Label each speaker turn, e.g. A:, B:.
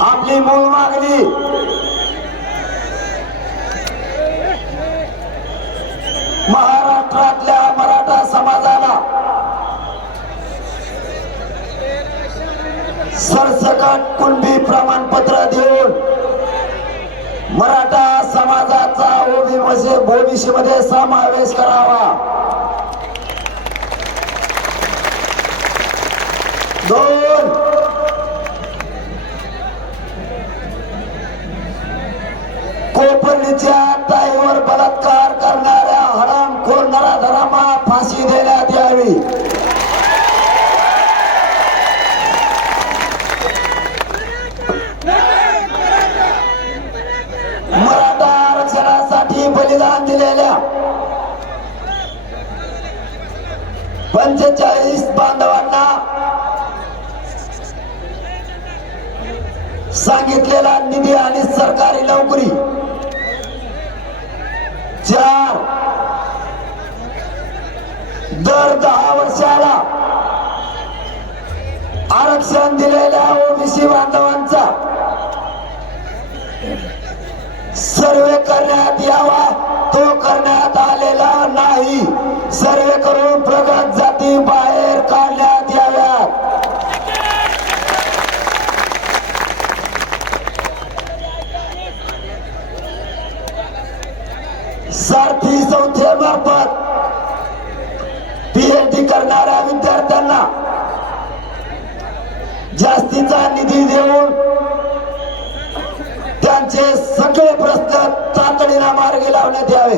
A: आपली मूळ मागणी. महाराष्ट्रातल्या मराठा समाजाला सरसकट कुणबी प्रमाणपत्र देऊन मराठा समाजाचा ओबीसी ओबीसी मध्ये समावेश करावा. दोन कोपर्णीच्या ताईवर बलात्कार करणाऱ्या हरामखोर नराधरामा फाशी देण्यात यावी. मराठा आरक्षणासाठी बलिदान दिलेल्या पंचेचाळीस बांधवांना सांगितलेला निधी आणि सरकारी नोकरी दर दहा वर्षाला आरक्षण दिलेल्या ओबीसी बांधवांचा सर्वे करण्यात यावा तो करण्यात आलेला नाही. सर्वे करून प्रगत जाती बाहेर काढण्यात याव्यात. सारथी संस्थेमार्फत करणाऱ्या विद्यार्थ्यांना जास्तीचा निधी देऊन त्यांचे सगळे प्रश्न तातडीला मार्गी लावण्यात यावे.